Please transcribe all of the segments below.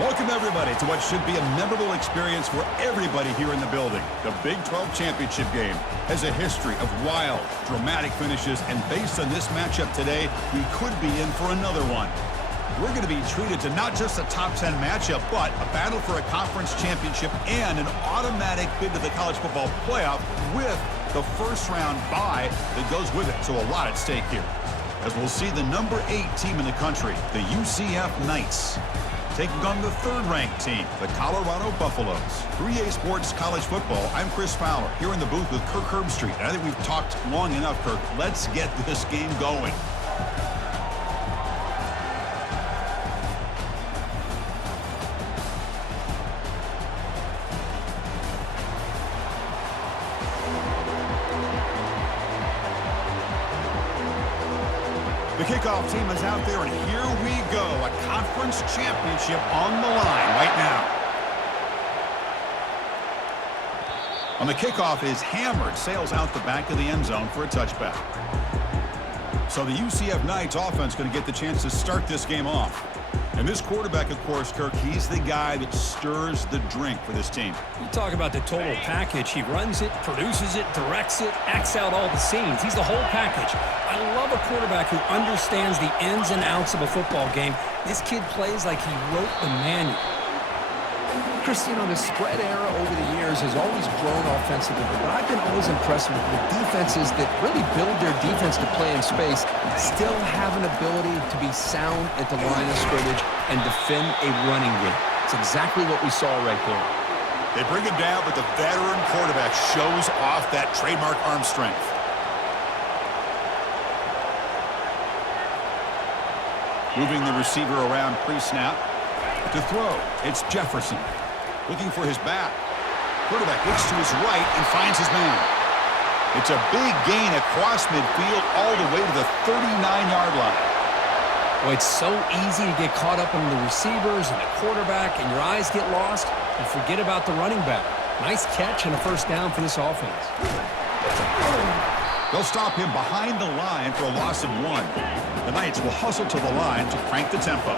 Welcome, everybody, to what should be a memorable experience for everybody here in the building. The Big 12 Championship game has a history of wild, dramatic finishes, and based on this matchup today, we could be in for another one. We're going to be treated to not just a top 10 matchup, but a battle for a conference championship and an automatic bid to the college football playoff with the first-round bye that goes with it. So a lot at stake here, as we'll see the number 8 team in the country, the UCF Knights, taking on the third-ranked team, the Colorado Buffaloes. 3A Sports College Football, I'm Chris Fowler, here in the booth with Kirk Herbstreit. And I think we've talked long enough, Kirk. Let's get this game going. The kickoff team is out there, and here we go. A conference championship on the line right now. On the kickoff is hammered, sails out the back of the end zone for a touchback. So the UCF Knights offense going to get the chance to start this game off. And this quarterback, of course, Kirk, he's the guy that stirs the drink for this team. You talk about the total package. He runs it, produces it, directs it, acts out all the scenes. He's the whole package. I love a quarterback who understands the ins and outs of a football game. This kid plays like he wrote the manual. Chris, you know, the spread era over the years has always grown offensively, but I've been always impressed with defenses that really build their defense to play in space, still have an ability to be sound at the line of scrimmage and defend a running game. It's exactly what we saw right there. They bring him down, but the veteran quarterback shows off that trademark arm strength. Moving the receiver around pre-snap. To throw, it's Jefferson. Looking for his back. Quarterback looks to his right and finds his man. It's a big gain across midfield all the way to the 39-yard line. Well, it's so easy to get caught up in the receivers and the quarterback, and your eyes get lost, and forget about the running back. Nice catch and a first down for this offense. They'll stop him behind the line for a loss of 1. The Knights will hustle to the line to crank the tempo.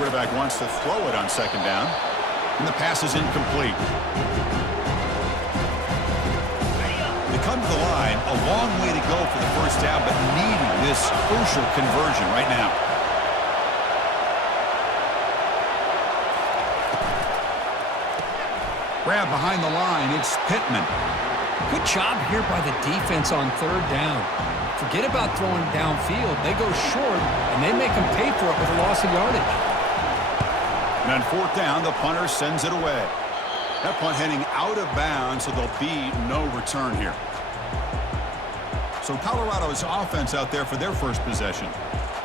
Quarterback wants to throw it on second down, and the pass is incomplete. They come to the line, a long way to go for the first down, but needing this crucial conversion right now. Grab behind the line, it's Pittman. Good job here by the defense on third down. Forget about throwing downfield. They go short, and they make them pay for it with a loss of yardage. And on fourth down, the punter sends it away. That punt heading out of bounds, so there'll be no return here. So Colorado's offense out there for their first possession.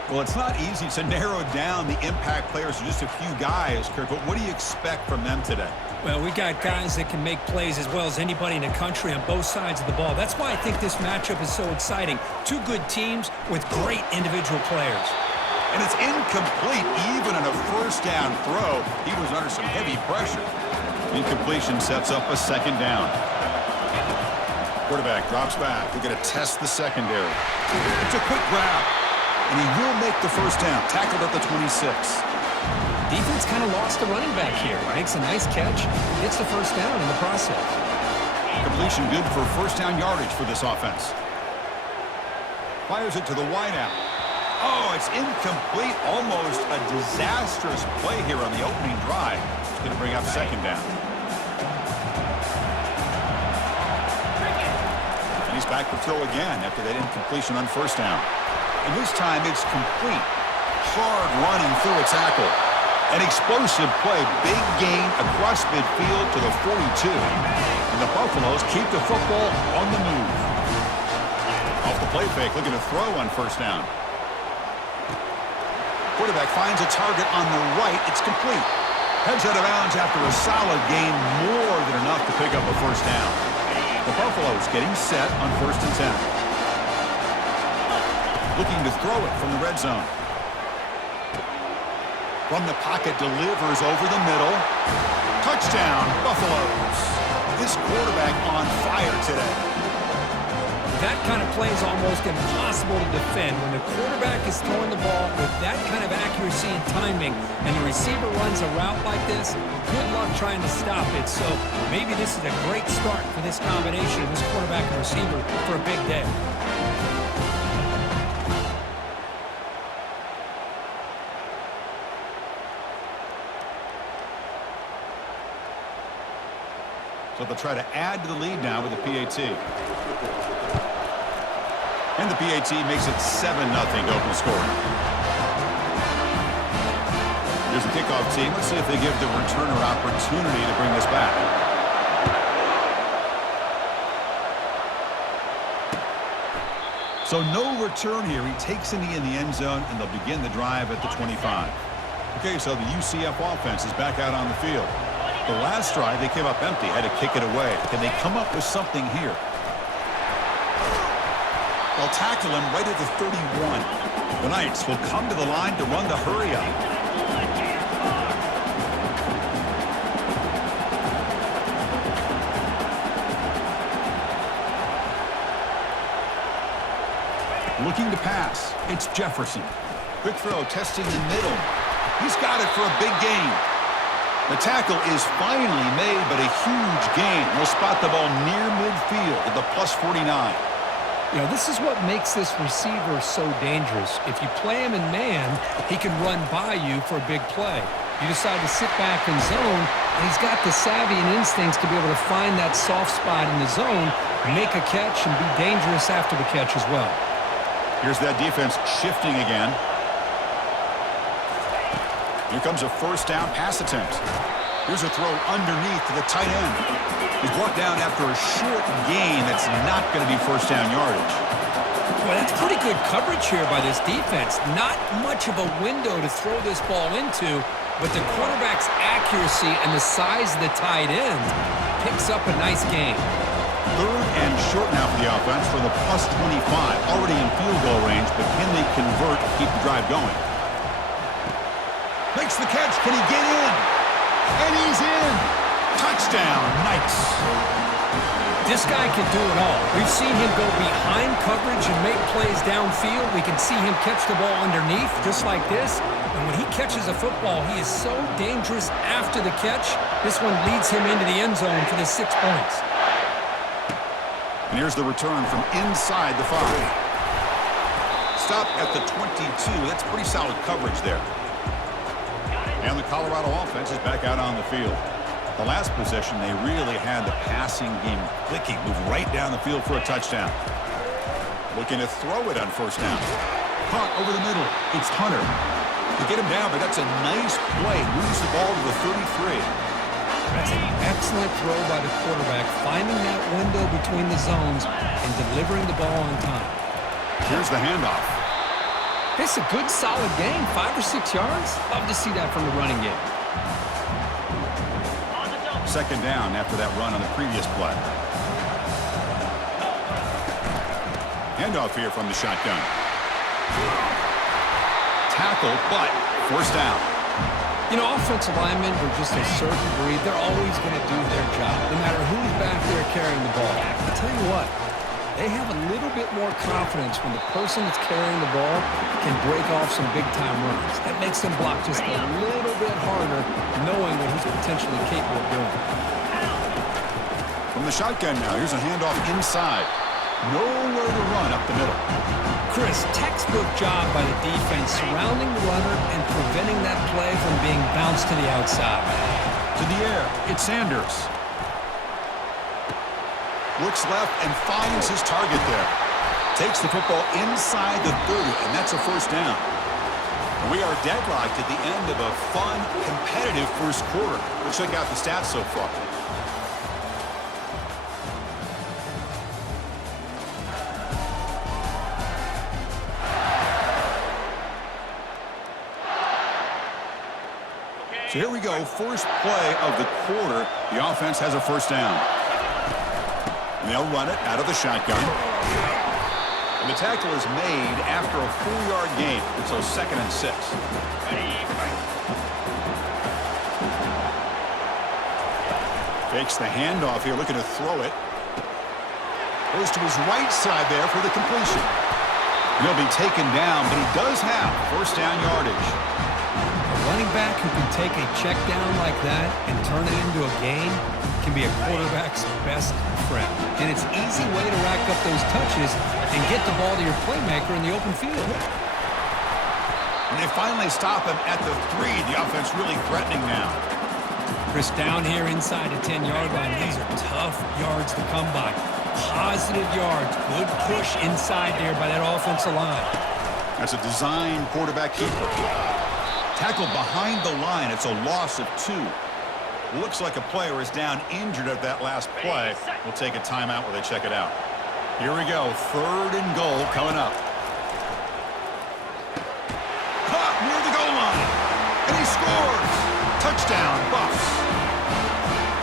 Well, it's not easy to narrow down the impact players to just a few guys, Kirk, but what do you expect from them today? Well, we got guys that can make plays as well as anybody in the country on both sides of the ball. That's why I think this matchup is so exciting. Two good teams with great individual players. And it's incomplete even on a first down throw. He was under some heavy pressure. Incompletion sets up a second down. Quarterback drops back. They're going to test the secondary. It's a quick grab, and he will make the first down. Tackled at the 26. Defense kind of lost the running back here. Makes a nice catch. Gets the first down in the process. Completion good for first down yardage for this offense. Fires it to the wideout. Oh, it's incomplete. Almost a disastrous play here on the opening drive. It's going to bring up second down. And he's back to throw again after that incompletion on first down. And this time it's complete. Hard running through a tackle. An explosive play. Big gain across midfield to the 42. And the Buffaloes keep the football on the move. Off the play fake, looking to throw on first down. Quarterback finds a target on the right. It's complete. Heads out of bounds after a solid gain, more than enough to pick up a first down. The Buffaloes getting set on 1st and 10. Looking to throw it from the red zone. From the pocket, delivers over the middle. Touchdown, Buffaloes. This quarterback on fire today. That kind of play is almost impossible to defend when the quarterback is throwing the ball with that kind of accuracy and timing, and the receiver runs a route like this. Good luck trying to stop it. So maybe this is a great start for this combination of this quarterback and receiver for a big day. So they'll try to add to the lead now with the PAT. And the PAT makes it 7-0 to open scoring. Here's the kickoff team. Let's see if they give the returner opportunity to bring this back. So no return here. He takes it in the end zone, and they'll begin the drive at the 25. Okay, so the UCF offense is back out on the field. The last drive, they came up empty, had to kick it away. Can they come up with something here? They'll tackle him right at the 31. The Knights will come to the line to run the hurry up. Looking to pass. It's Jefferson. Quick throw, testing the middle. He's got it for a big gain. The tackle is finally made, but a huge gain. He'll spot the ball near midfield at the +49. You know, this is what makes this receiver so dangerous. If you play him in man, he can run by you for a big play. You decide to sit back in zone, and he's got the savvy and instincts to be able to find that soft spot in the zone, make a catch, and be dangerous after the catch as well. Here's that defense shifting again. Here comes a first down pass attempt. Here's a throw underneath to the tight end. He's brought down after a short gain that's not going to be first down yardage. Well, that's pretty good coverage here by this defense. Not much of a window to throw this ball into, but the quarterback's accuracy and the size of the tight end picks up a nice gain. Third and short now for the offense for the +25. Already in field goal range, but can they convert and keep the drive going? Makes the catch. Can he get in? And he's in. Touchdown, Knights. This guy can do it all. We've seen him go behind coverage and make plays downfield. We can see him catch the ball underneath just like this. And when he catches a football, he is so dangerous after the catch. This one leads him into the end zone for the 6 points. And here's the return from inside the 5. Stop at the 22. That's pretty solid coverage there. And the Colorado offense is back out on the field. The last possession, they really had the passing game clicking. Move right down the field for a touchdown. Looking to throw it on first down. Caught over the middle. It's Hunter. To get him down, but that's a nice play. Moves the ball to the 33. That's an excellent throw by the quarterback, finding that window between the zones and delivering the ball on time. Here's the handoff. It's a good, solid game, 5 or 6 yards. Love to see that from the running game. Second down after that run on the previous play. Handoff here from the shotgun. Tackle, but first down. You know, offensive linemen are just a certain breed. They're always going to do their job, no matter who's back there carrying the ball. I'll tell you what, they have a little bit more confidence when the person that's carrying the ball can break off some big-time runs. That makes them block just a little bit harder, knowing what he's potentially capable of doing. From the shotgun now, here's a handoff inside. Nowhere to run up the middle. Chris, textbook job by the defense surrounding the runner and preventing that play from being bounced to the outside. To the air, it's Sanders. Looks left and finds his target there. Takes the football inside the 30, and that's a first down. And we are deadlocked at the end of a fun, competitive first quarter. Let's check out the stats so far. So here we go, first play of the quarter. The offense has a first down. And they'll run it out of the shotgun. And the tackle is made after a 4-yard gain. So 2nd and 6. Fakes the handoff here, looking to throw it. Goes to his right side there for the completion. He'll be taken down, but he does have first down yardage. A running back who can take a check down like that and turn it into a gain can be a quarterback's best friend. And it's an easy way to rack up those touches and get the ball to your playmaker in the open field. And they finally stop him at the 3. The offense really threatening now. Chris, down here inside the 10-yard line, these are tough yards to come by. Positive yards, good push inside there by that offensive line. That's a design quarterback keeper. Tackled behind the line. It's a loss of 2. Looks like a player is down injured at that last play. We'll take a timeout while they check it out. Here we go. 3rd and goal coming up. Caught near the goal line. And he scores. Touchdown, Buffs.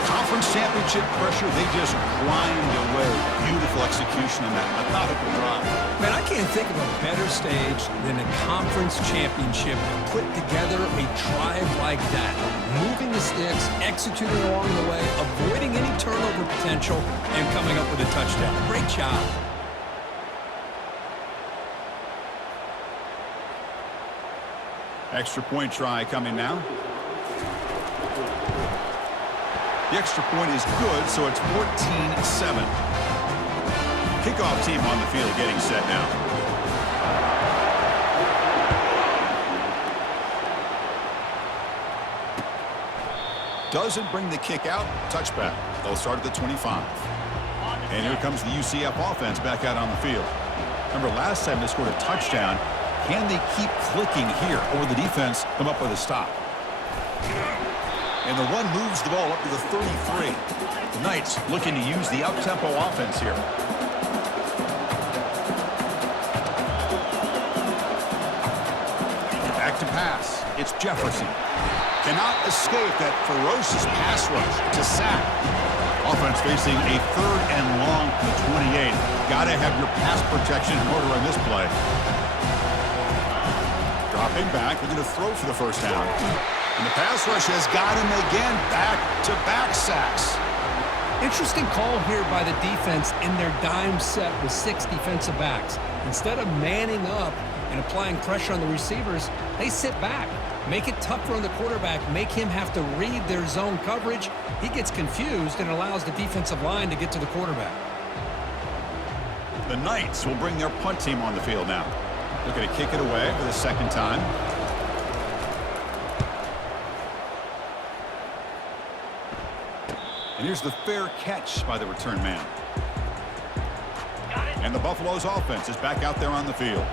Conference championship pressure, they just grind away. Beautiful execution in that methodical drive. Man, I can't think of a better stage than a conference championship to put together a drive like that. Moving the sticks, executing along the way, avoiding any turnover potential, and coming up with a touchdown. Great job. Extra point try coming now. The extra point is good, so it's 14-7. Kickoff team on the field getting set now. Doesn't bring the kick out. Touchback. They'll start at the 25. And here comes the UCF offense back out on the field. Remember, last time they scored a touchdown. Can they keep clicking here, or will the defense come up with a stop? And the run moves the ball up to the 33. The Knights looking to use the up-tempo offense here. Back to pass. It's Jefferson. Cannot escape that ferocious pass rush to sack. Offense facing a 3rd and long to the 28. Got to have your pass protection in order on this play. Dropping back. They're going to throw for the first down. And the pass rush has got him again. Back-to-back sacks. Interesting call here by the defense in their dime set with 6 defensive backs. Instead of manning up and applying pressure on the receivers, they sit back. Make it tougher on the quarterback. Make him have to read their zone coverage. He gets confused and allows the defensive line to get to the quarterback. The Knights will bring their punt team on the field now. Looking to kick it away for the 2nd time. And here's the fair catch by the return man. And the Buffalo's offense is back out there on the field.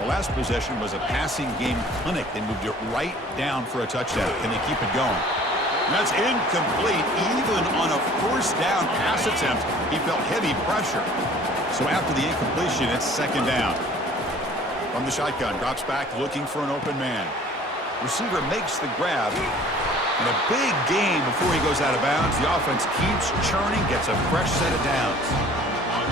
The last possession was a passing game clinic. They moved it right down for a touchdown. Can they keep it going? And that's incomplete. Even on a 1st down pass attempt, he felt heavy pressure. So after the incompletion, it's 2nd down. From the shotgun, drops back looking for an open man. Receiver makes the grab. And a big gain before he goes out of bounds. The offense keeps churning, gets a fresh set of downs.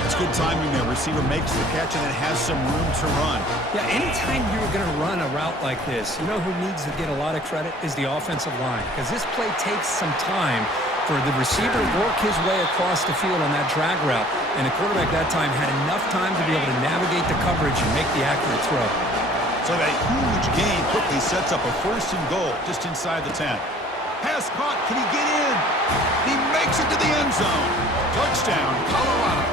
It's good timing there. Receiver makes the catch and then has some room to run. Yeah, anytime you're going to run a route like this, you know who needs to get a lot of credit is the offensive line. Because this play takes some time for the receiver to work his way across the field on that drag route. And the quarterback that time had enough time to be able to navigate the coverage and make the accurate throw. So that huge gain quickly sets up a 1st and goal just inside the 10. Pass caught. Can he get in? He makes it to the end zone. Touchdown, Colorado.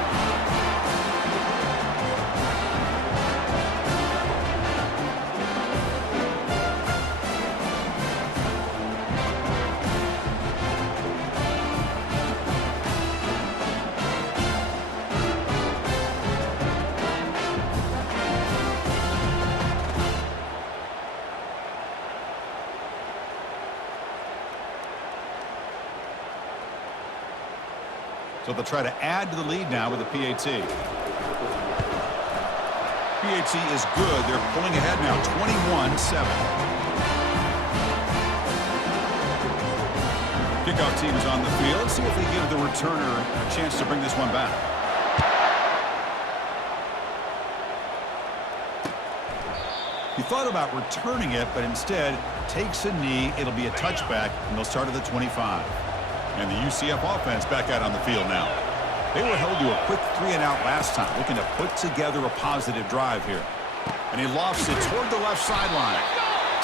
So they'll try to add to the lead now with a PAT. PAT is good. They're pulling ahead now, 21-7. Kickoff team is on the field. Let's see if they give the returner a chance to bring this one back. He thought about returning it, but instead takes a knee. It'll be a touchback, and they'll start at the 25. And the UCF offense back out on the field now. They were held to a quick 3-and-out last time, looking to put together a positive drive here. And he lofts it toward the left sideline.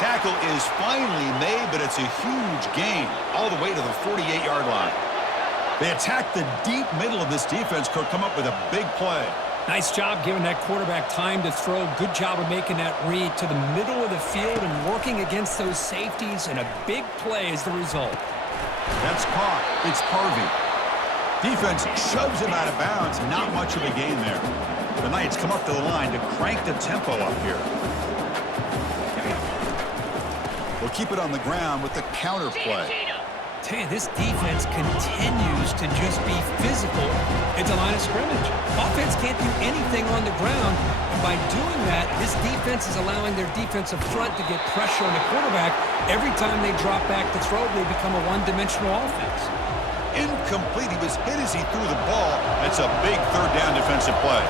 Tackle is finally made, but it's a huge gain all the way to the 48-yard line. They attack the deep middle of this defense, Kirk, come up with a big play. Nice job giving that quarterback time to throw. Good job of making that read to the middle of the field and working against those safeties, and a big play is the result. That's caught. It's Harvey. Defense shoves him out of bounds. Not much of a gain there. The Knights come up to the line to crank the tempo up here. We'll keep it on the ground with the counter play. Tell you, this defense continues to just be physical at the line of scrimmage. Offense can't do anything on the ground, and by doing that, this defense is allowing their defensive front to get pressure on the quarterback. Every time they drop back to throw, they become a one-dimensional offense. Incomplete. He was hit as he threw the ball. That's a big third-down defensive play.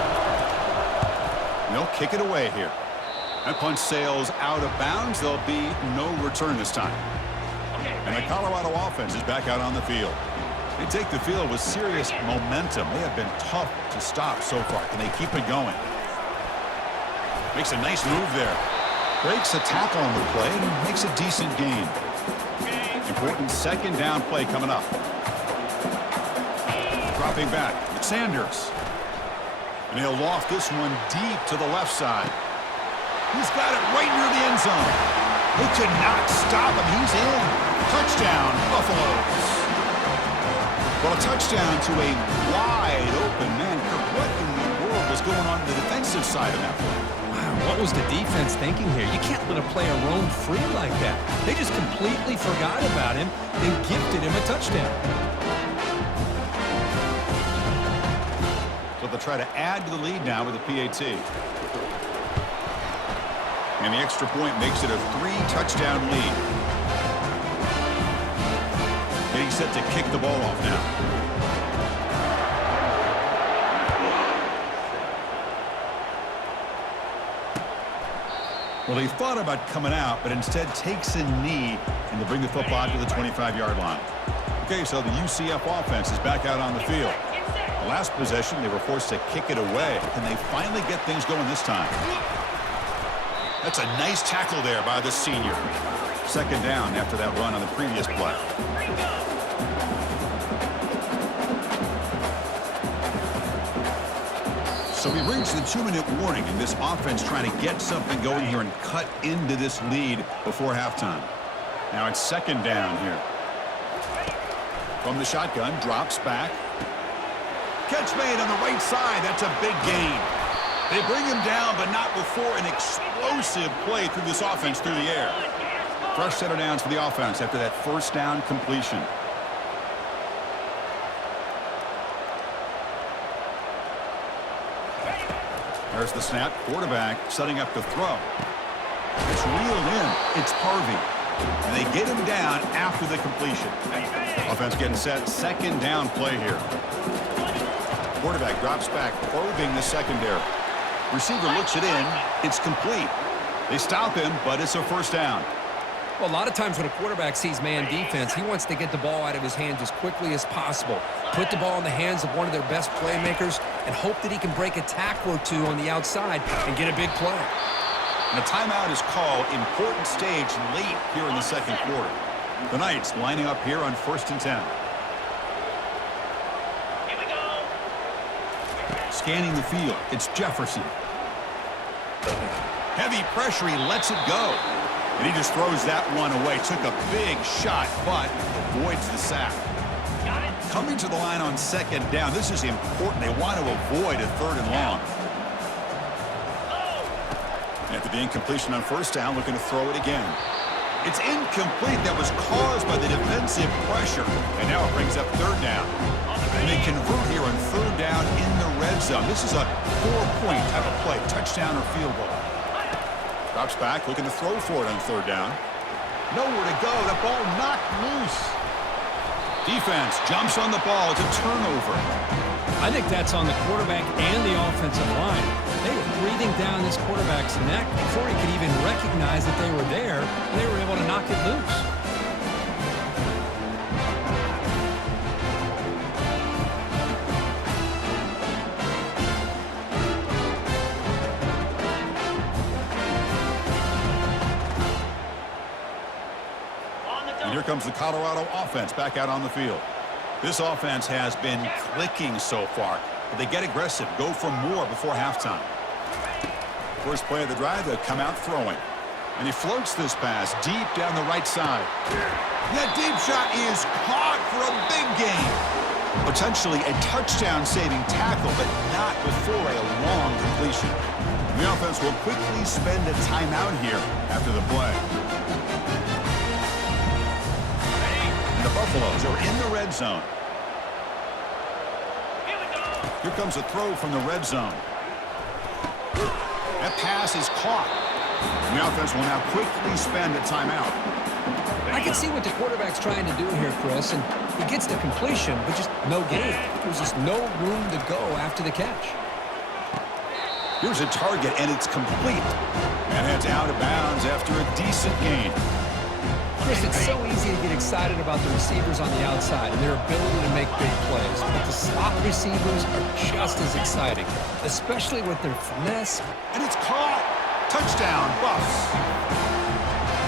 They'll kick it away here. That punch sails out of bounds. There'll be no return this time. And the Colorado offense is back out on the field. They take the field with serious momentum. They have been tough to stop so far. Can they keep it going? Makes a nice move there. Breaks a tackle on the play and makes a decent gain. Important second down play coming up. Dropping back, Sanders. And he'll loft this one deep to the left side. He's got it right near the end zone. They could not stop him. He's in. Touchdown, Buffaloes. Well, a touchdown to a wide open man. Kirk, what in the world was going on the defensive side of that play? Wow, what was the defense thinking here? You can't let a player roam free like that. They just completely forgot about him and gifted him a touchdown. So they'll try to add to the lead now with a PAT. And the extra point makes it a 3-touchdown lead. Getting set to kick the ball off now. Well, he thought about coming out, but instead takes a knee and to bring the football to the 25-yard line. Okay, so the UCF offense is back out on the field. The last possession, they were forced to kick it away. Can they finally get things going this time? That's a nice tackle there by the senior. Second down after that run on the previous play. So we reached the 2-minute warning, and this offense trying to get something going here and cut into this lead before halftime. Now it's second down here. From the shotgun, drops back. Catch made on the right side. That's a big gain. They bring him down, but not before an explosive play through this offense through the air. Fresh set of downs for the offense after that first down completion. There's the snap. Quarterback setting up the throw. It's reeled in. It's Harvey. And they get him down after the completion. Offense getting set. Second down play here. Quarterback drops back, probing the secondary. Receiver looks it in. It's complete. They stop him, but it's a first down. Well, a lot of times when a quarterback sees man defense, he wants to get the ball out of his hands as quickly as possible. Put the ball in the hands of one of their best playmakers and hope that he can break a tackle or two on the outside and get a big play. And a timeout is called. Important stage late here in the second quarter. The Knights lining up here on 1st and 10. Scanning the field. It's Jefferson. Heavy pressure. He lets it go. And he just throws that one away. Took a big shot, but avoids the sack. Coming to the line on second down. This is important. They want to avoid a third and long. And after the incompletion on first down, looking to throw it again. It's incomplete. That was caused by the defensive pressure. And now it brings up third down. And they convert here on third down in the red zone. This is a 4-point type of play. Touchdown or field goal. Drops back, looking to throw for it on third down. Nowhere to go. The ball knocked loose. Defense jumps on the ball. It's a turnover. I think that's on the quarterback and the offensive line. They were breathing down this quarterback's neck before he could even recognize that they were there, and they were able to knock it loose. And here comes the Colorado offense back out on the field. This offense has been clicking so far, but they get aggressive, go for more before halftime. First play of the drive, they'll come out throwing. And he floats this pass deep down the right side. That deep shot is caught for a big gain. Potentially a touchdown-saving tackle, but not before a long completion. The offense will quickly spend a timeout here after the play. And the Buffaloes are in the red zone. Here comes a throw from the red zone. That pass is caught. The offense will now quickly spend a timeout. I can see what the quarterback's trying to do here, Chris, and he gets the completion, but just no gain. There's just no room to go after the catch. Here's a target, and it's complete. And heads out of bounds after a decent gain. Chris, it's so easy to get excited about the receivers on the outside and their ability to make big plays, but the slot receivers are just as exciting, especially with their finesse. And it's caught. Touchdown, Buffs.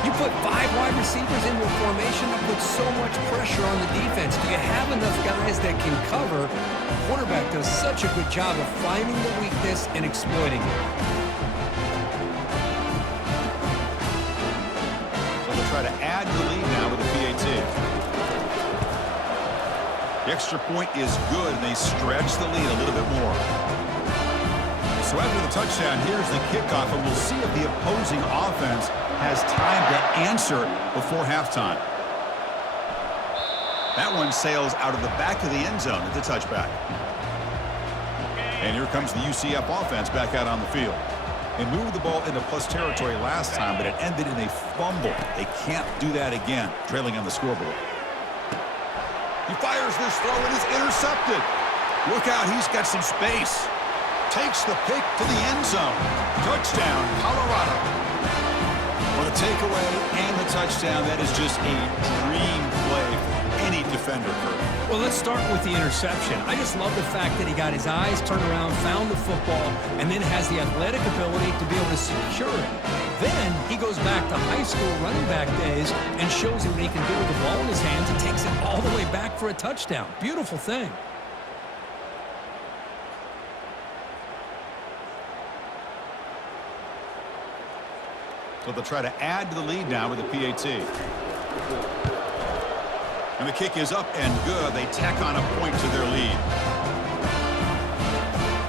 You put 5 wide receivers into a formation, that puts so much pressure on the defense. Do you have enough guys that can cover? The quarterback does such a good job of finding the weakness and exploiting it. So they'll try to add the lead now with a PAT. The extra point is good, and they stretch the lead a little bit more. So after the touchdown, here's the kickoff, and we'll see if the opposing offense has time to answer before halftime. That one sails out of the back of the end zone at the touchback. And here comes the UCF offense back out on the field. They moved the ball into plus territory last time, but it ended in a fumble. They can't do that again, trailing on the scoreboard. He fires this throw, and it's intercepted. Look out, he's got some space. Takes the pick to the end zone. Touchdown, Colorado. For the takeaway and the touchdown, that is just a dream play for any defender, Kurt. Well, let's start with the interception. I just love the fact that he got his eyes turned around, found the football, and then has the athletic ability to be able to secure it. Then he goes back to high school running back days and shows you what he can do with the ball in his hands and takes it all the way back for a touchdown. Beautiful thing. So they'll try to add to the lead now with a PAT. And the kick is up and good. They tack on a point to their lead.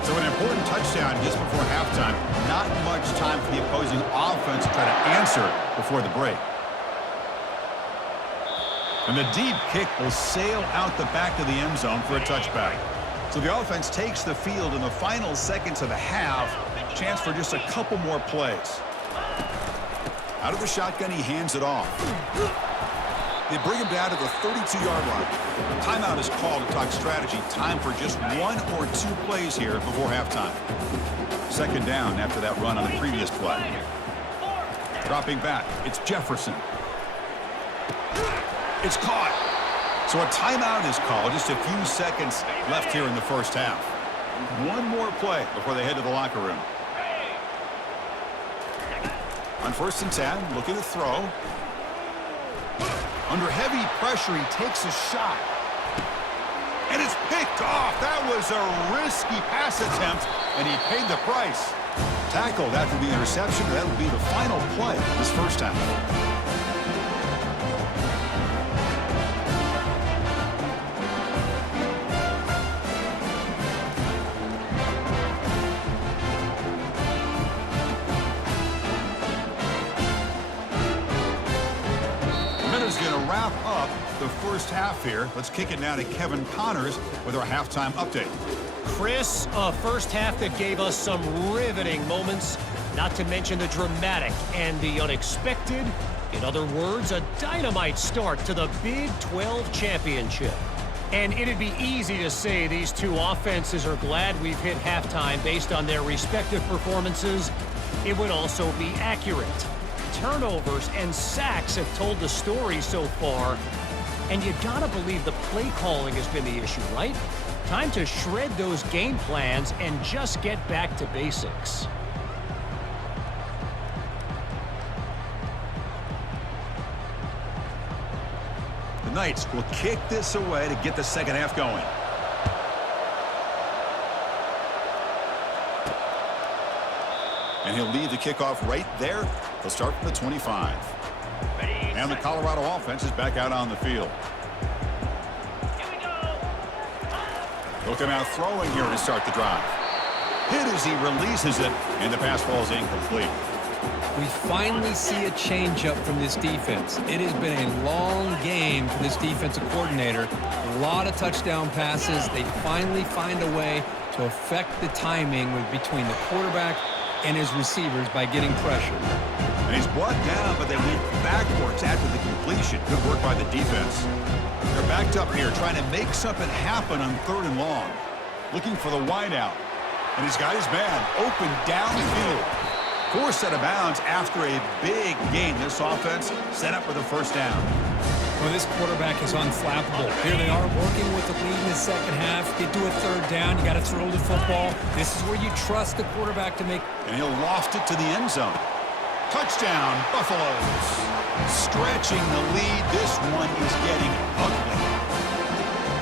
So an important touchdown just before halftime. Not much time for the opposing offense to try to answer before the break. And the deep kick will sail out the back of the end zone for a touchback. So the offense takes the field in the final seconds of the half. Chance for just a couple more plays. Out of the shotgun, he hands it off. They bring him down to the 32-yard line. Timeout is called to talk strategy. Time for just 1 or 2 plays here before halftime. Second down after that run on the previous play. Dropping back, it's Jefferson. It's caught. So a timeout is called. Just a few seconds left here in the first half. 1 more play before they head to the locker room. On 1st and 10, looking to throw. Under heavy pressure, he takes a shot. And it's picked off. That was a risky pass attempt, and he paid the price. Tackled after the interception. That'll be the final play this first half. Wrap up the first half here. Let's kick it now to Kevin Connors with our halftime update. Chris, a first half that gave us some riveting moments, not to mention the dramatic and the unexpected. In other words, a dynamite start to the Big 12 championship. And it'd be easy to say these two offenses are glad we've hit halftime based on their respective performances. It would also be accurate. Turnovers and sacks have told the story so far. And you gotta believe the play calling has been the issue, right? Time to shred those game plans and just get back to basics. Knights will kick this away to get the second half going. And he'll lead the kickoff right there. He'll start from the 25. And the Colorado offense is back out on the field. He'll come out throwing here to start the drive. Hit as he releases it, and the pass falls incomplete. We finally see a changeup from this defense. It has been a long game for this defensive coordinator. A lot of touchdown passes. They finally find a way to affect the timing between the quarterback and his receivers by getting pressure. And he's brought down, but they went backwards after the completion. Good work by the defense. They're backed up here trying to make something happen on 3rd and long. Looking for the wideout. And he's got his man open downfield. Forced out of bounds after a big gain. This offense set up for the first down. Well, this quarterback is unflappable. Here they are working with the lead in the second half. Get to a 3rd down. You got to throw the football. This is where you trust the quarterback to make. And he'll loft it to the end zone. Touchdown, Buffaloes. Stretching the lead. This one is getting ugly.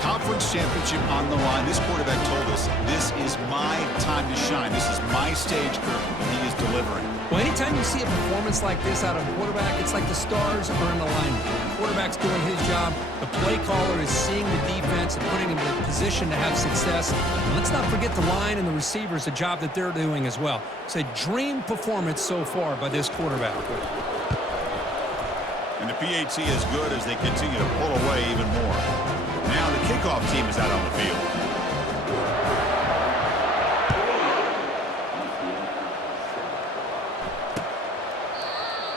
Conference championship on the line. This quarterback told us, this is my time to shine. This is my stage curtain, and he is delivering. Well, anytime you see a performance like this out of a quarterback, it's like the stars are in alignment. The quarterback's doing his job. The play caller is seeing the defense and putting him in a position to have success. And let's not forget the line and the receivers, the job that they're doing as well. It's a dream performance so far by this quarterback. And the PAT is good as they continue to pull away even more. Now the kickoff team is out on the field.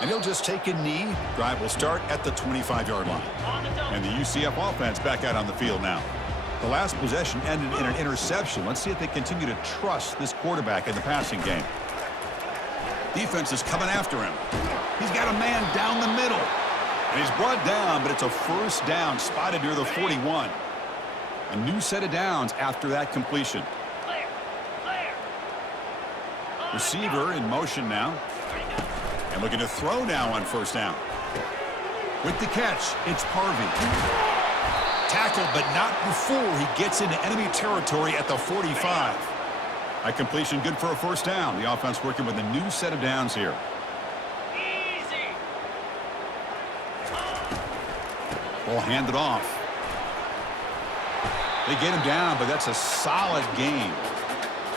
And he'll just take a knee. Drive will start at the 25-yard line. And the UCF offense back out on the field now. The last possession ended in an interception. Let's see if they continue to trust this quarterback in the passing game. Defense is coming after him. He's got a man down the middle. And he's brought down, but it's a first down spotted near the 41. A new set of downs after that completion. Receiver in motion now. And looking to throw now on first down. With the catch, it's Parvey. Tackled, but not before he gets into enemy territory at the 45. A completion good for a first down. The offense working with a new set of downs here. Ball handed off. They get him down, but that's a solid game.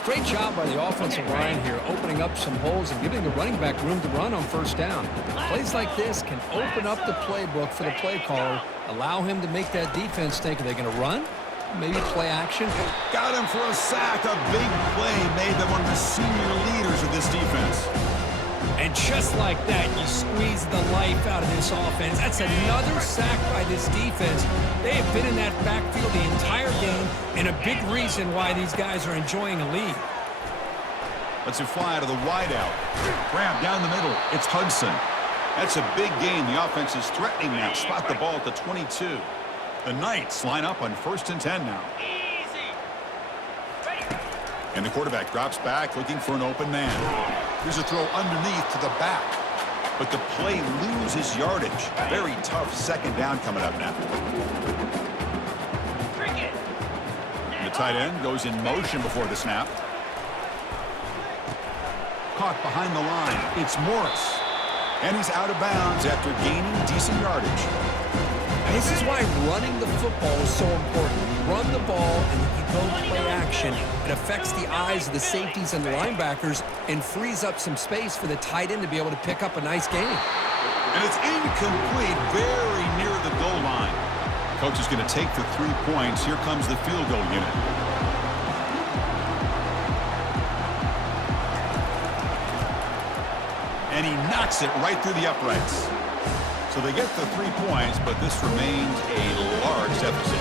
Great job by the offensive line here, opening up some holes and giving the running back room to run on first down. Plays like this can open up the playbook for the play caller, allow him to make that defense think, are they going to run? Maybe play action. Got him for a sack. A big play made by one of the senior leaders of this defense. And just like that, you squeeze the life out of this offense. That's another sack by this defense. They have been in that backfield the entire game, and a big reason why these guys are enjoying a lead. Let's it fly to the wideout. Grab down the middle. It's Hudson. That's a big gain. The offense is threatening now. Spot the ball at the 22. The Knights line up on 1st and 10 now. And the quarterback drops back looking for an open man. Here's a throw underneath to the back. But the play loses yardage. Very tough second down coming up now. And the tight end goes in motion before the snap. Caught behind the line. It's Morris. And he's out of bounds after gaining decent yardage. This is why running the football is so important. You run the ball and you go play action. It affects the eyes of the safeties and the linebackers and frees up some space for the tight end to be able to pick up a nice gain. And it's incomplete, very near the goal line. Coach is going to take the 3 points. Here comes the field goal unit. And he knocks it right through the uprights. So they get the 3 points, but this remains a large deficit.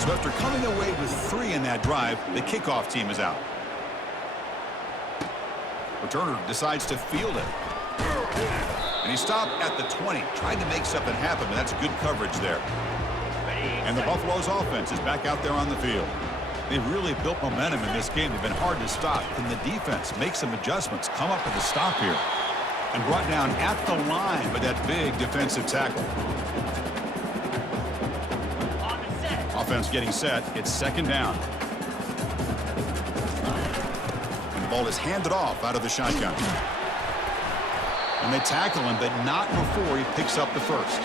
So after coming away with 3 in that drive, the kickoff team is out. Returner decides to field it. And he stopped at the 20, trying to make something happen, but that's good coverage there. And the Buffaloes offense is back out there on the field. They've really built momentum in this game. They've been hard to stop. Can the defense make some adjustments, come up with a stop here? And brought down at the line by that big defensive tackle. Offense getting set. It's second down. And the ball is handed off out of the shotgun. And they tackle him, but not before he picks up the first.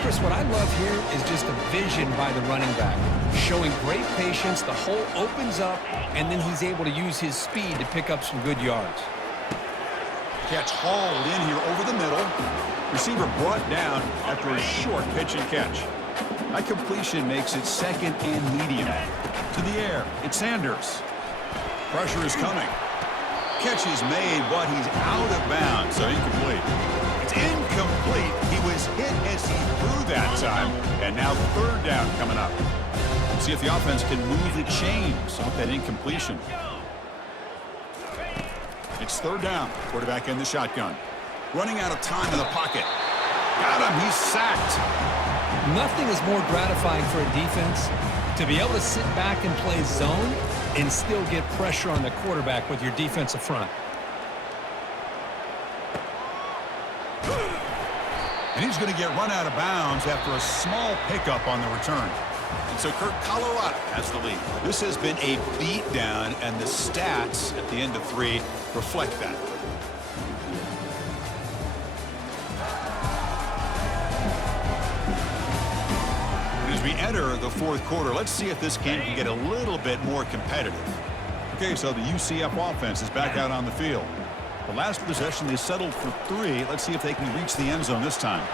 Chris, what I love here is just the vision by the running back. Showing great patience, the hole opens up, and then he's able to use his speed to pick up some good yards. Catch hauled in here over the middle. Receiver brought down after a short pitch and catch. That completion makes it second and medium. To the air, it's Sanders. Pressure is coming. Catch is made, but he's out of bounds, so incomplete. It's incomplete. He was hit as he threw that time, and now third down coming up. See if the offense can move the chains off that incompletion. It's third down. Quarterback in the shotgun. Running out of time in the pocket. Got him. He's sacked. Nothing is more gratifying for a defense to be able to sit back and play zone and still get pressure on the quarterback with your defensive front. And he's going to get run out of bounds after a small pickup on the return. And so, Kirk, Colorado has the lead. This has been a beatdown, and the stats at the end of 3 reflect that. And as we enter the fourth quarter, let's see if this game can get a little bit more competitive. Okay, so the UCF offense is back out on the field. The last possession, they settled for 3. Let's see if they can reach the end zone this time.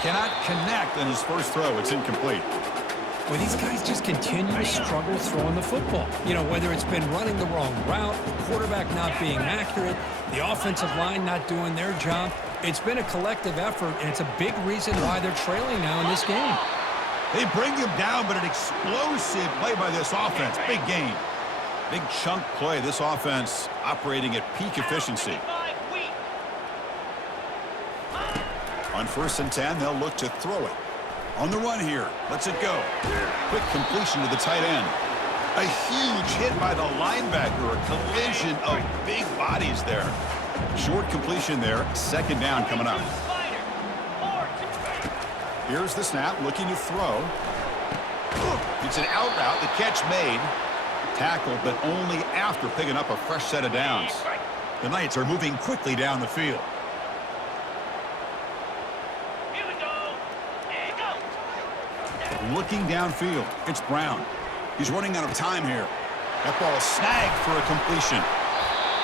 Cannot connect on his first throw. It's incomplete. Well, these guys just continue to struggle throwing the football. You know, whether it's been running the wrong route, the quarterback not being accurate, the offensive line not doing their job. It's been a collective effort, and it's a big reason why they're trailing now in this game. They bring him down, but an explosive play by this offense. Big game. Big chunk play. This offense operating at peak efficiency. On 1st and 10, they'll look to throw it. On the run here. Lets it go. Quick completion to the tight end. A huge hit by the linebacker. A collision of big bodies there. Short completion there. Second down coming up. Here's the snap. Looking to throw. It's an out route. The catch made. Tackled, but only after picking up a fresh set of downs. The Knights are moving quickly down the field. Looking downfield, it's Brown. He's running out of time here. That ball snagged for a completion.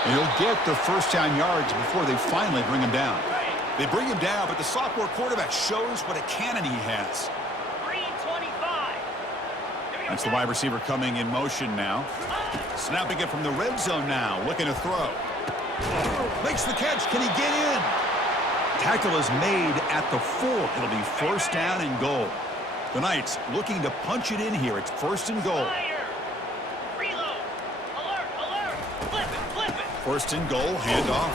And he'll get the first down yards before they finally bring him down. They bring him down, but the sophomore quarterback shows what a cannon he has. That's the wide receiver coming in motion now. Snapping it from the red zone now, looking to throw. Makes the catch. Can he get in? Tackle is made at the 4. It'll be first down and goal. The Knights looking to punch it in here. It's first and goal. First and goal, handoff.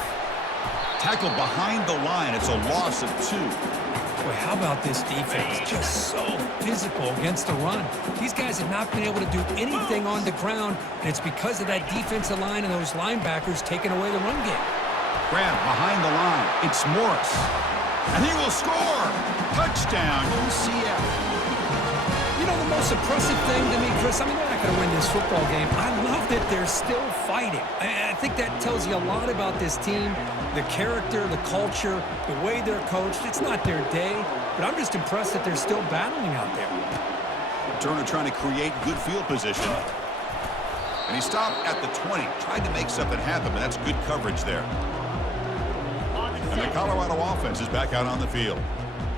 Tackle behind the line. It's a loss of 2. Boy, how about this defense? Just so physical against the run. These guys have not been able to do anything on the ground, and it's because of that defensive line and those linebackers taking away the run game. Grab behind the line. It's Morris. And he will score. Touchdown, UCF. You know, the most impressive thing to me, Chris, I mean, they're not going to win this football game. I love that they're still fighting. I think that tells you a lot about this team, the character, the culture, the way they're coached. It's not their day, but I'm just impressed that they're still battling out there. Turner trying to create good field position. And he stopped at the 20. Tried to make something happen, but that's good coverage there. And the Colorado offense is back out on the field.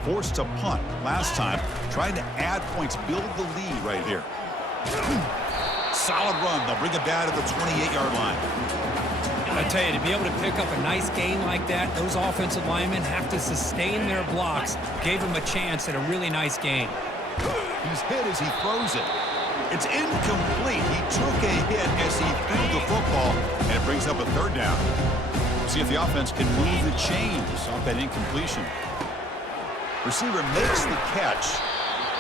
Forced to punt last time. Trying to add points, build the lead right here. Solid run. They'll bring it down to the 28-yard line. I tell you, to be able to pick up a nice gain like that, those offensive linemen have to sustain their blocks. Gave him a chance at a really nice gain. He's hit as he throws it. It's incomplete. He took a hit as he threw the football, and it brings up a third down. See if the offense can move the chains off that incompletion. Receiver makes the catch,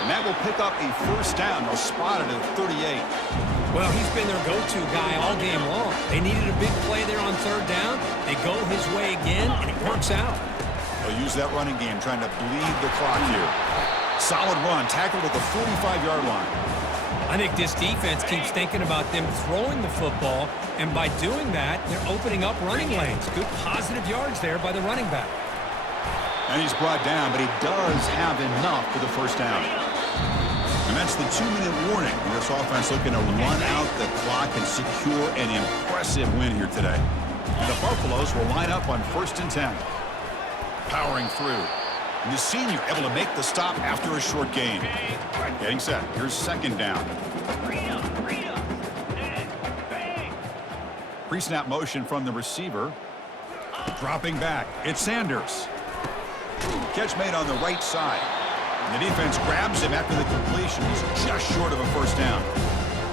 and that will pick up a first down. They'll spot it at 38. Well, he's been their go-to guy all game long. They needed a big play there on third down. They go his way again, and it works out. They'll use that running game, trying to bleed the clock here. Solid run, tackled at the 45-yard line. I think this defense keeps thinking about them throwing the football, and by doing that, they're opening up running lanes. Good positive yards there by the running back. And he's brought down, but he does have enough for the first down. And that's the 2-minute warning. This offense looking to run out the clock and secure an impressive win here today. And the Buffaloes will line up on 1st and 10. Powering through. And the senior able to make the stop after a short gain. Getting set. Here's 2nd down. Pre-snap motion from the receiver. Dropping back. It's Sanders. Catch made on the right side. And the defense grabs him after the completion. He's just short of a first down.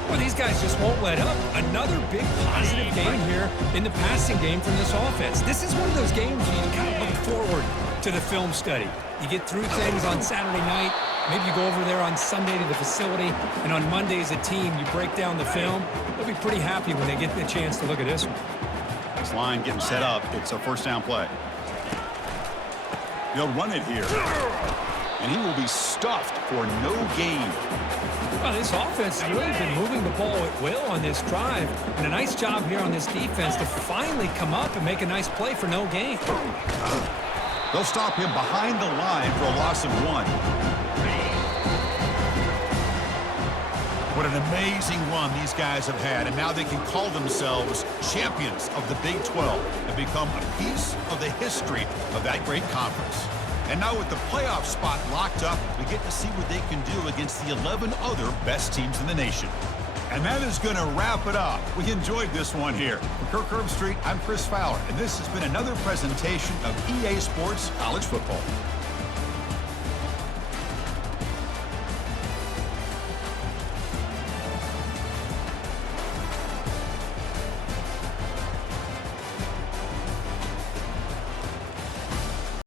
Well, these guys just won't let up. Another big positive game here in the passing game from this offense. This is one of those games where you kind of look forward to the film study. You get through things on Saturday night. Maybe you go over there on Sunday to the facility, and on Monday as a team, you break down the film. They'll be pretty happy when they get the chance to look at this one. This line getting set up. It's a first down play. They'll run it here. And he will be stuffed for no gain. Well, this offense has really been moving the ball at will on this drive. And a nice job here on this defense to finally come up and make a nice play for no gain. They'll stop him behind the line for a loss of 1. What an amazing run these guys have had, and now they can call themselves champions of the Big 12 and become a piece of the history of that great conference. And now with the playoff spot locked up, we get to see what they can do against the 11 other best teams in the nation. And that is going to wrap it up. We enjoyed this one here. From Kirk Street, I'm Chris Fowler, and this has been another presentation of EA Sports College Football.